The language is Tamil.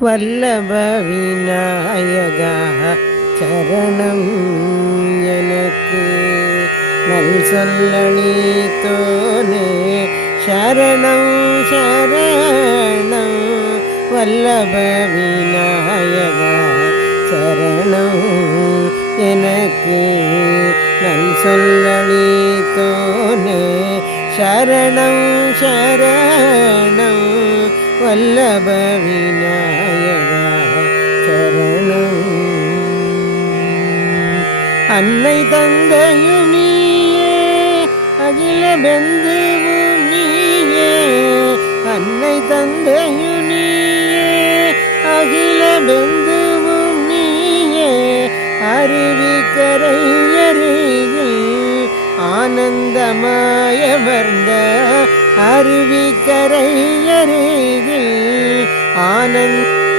வல்லப விநாயகா சரணம் எனக்கு நல் சொல்லளித்தோனே சரணம் சரணம் வல்லப விநாயகா சரணம் எனக்கு நல் சொல்லளித்தோனே சரணம் சரணம் வல்லப விநாயகா சரணம் அன்னை தந்தையும் நீயே அகில பெந்துவும் நீயே அன்னை தந்தையும் நீயே அகில பெந்துவும் நீயே அருவிக்கரையருகில் ஆனந்தமாயமர்ந்த அருவிக்கரையருகில் ஆனந்த